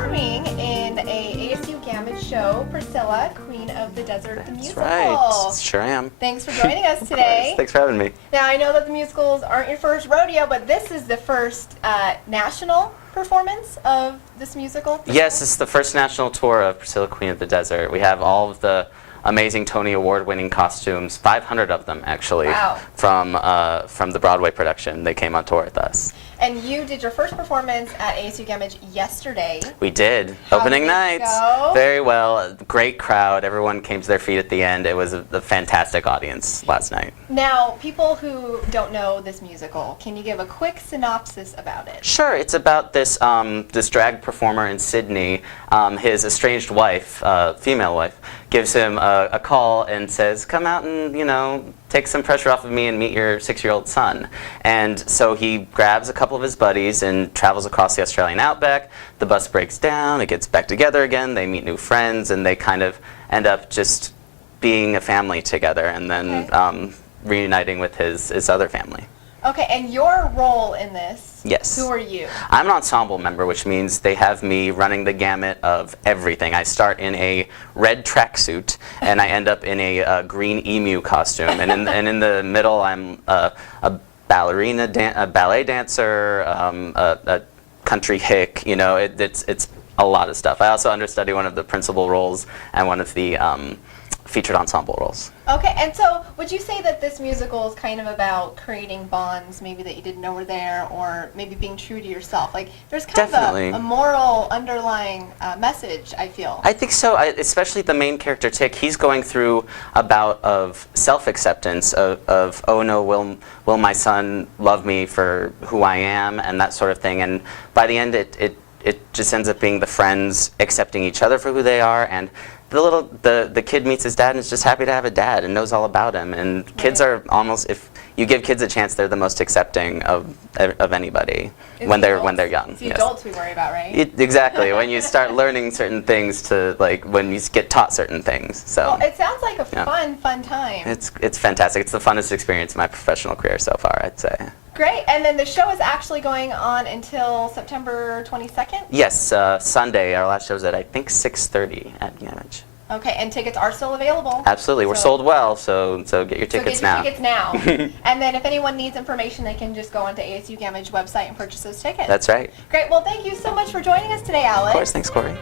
performing in a ASU Gammage show, Priscilla, Queen of the Desert, the musical. Right, sure am. Thanks for joining us today. Thanks for having me. Now, I know that the musicals aren't your first rodeo, but this is the first national performance of this musical. Priscilla? Yes, it's the first national tour of Priscilla, Queen of the Desert. We have all of the amazing Tony Award-winning costumes, 500 of them actually, wow, from the Broadway production. They came on tour with us. And you did your first performance at ASU Gammage yesterday. We did. How Opening did it night. go? Very well. Great crowd. Everyone came to their feet at the end. It was a fantastic audience last night. Now, people who don't know this musical, can you give a quick synopsis about it? Sure. It's about this this drag performer in Sydney. His estranged wife, female wife, gives him a call and says, "Come out and, you know, take some pressure off of me and meet your 6-year-old son." And so he grabs a couple of his buddies and travels across the Australian outback. The bus breaks down, it gets back together again, they meet new friends, and they kind of end up just being a family together and then reuniting with his other family. Okay, and your role in this, yes. Who are you? I'm an ensemble member, which means they have me running the gamut of everything. I start in a red tracksuit, and I end up in a green emu costume. And in the middle, I'm a ballerina, a ballet dancer, a country hick. You know, it's a lot of stuff. I also understudy one of the principal roles and one of the featured ensemble roles. Okay, and so would you say that this musical is kind of about creating bonds maybe that you didn't know were there, or maybe being true to yourself? Like, there's kind of a moral underlying message, I feel. I think so, especially the main character, Tick. He's going through a bout of self-acceptance of, oh no, will my son love me for who I am, and that sort of thing. And by the end, it just ends up being the friends accepting each other for who they are, and the kid meets his dad and is just happy to have a dad and knows all about him. And kids are almost, if you give kids a chance, they're the most accepting of anybody when they're young. It's the adults we worry about, right? Exactly. When you start learning certain things, when you get taught certain things. So well, it sounds like a fun time. It's fantastic. It's the funnest experience of my professional career so far, I'd say. Great. And then the show is actually going on until September 22nd? Yes, Sunday. Our last show is at, I think, 6:30 at Gammage. Okay, and tickets are still available. Absolutely. We're sold well, so get your tickets now. Get your tickets now. And then if anyone needs information, they can just go onto ASU Gammage website and purchase those tickets. That's right. Great. Well, thank you so much for joining us today, Alex. Of course. Thanks, Corey.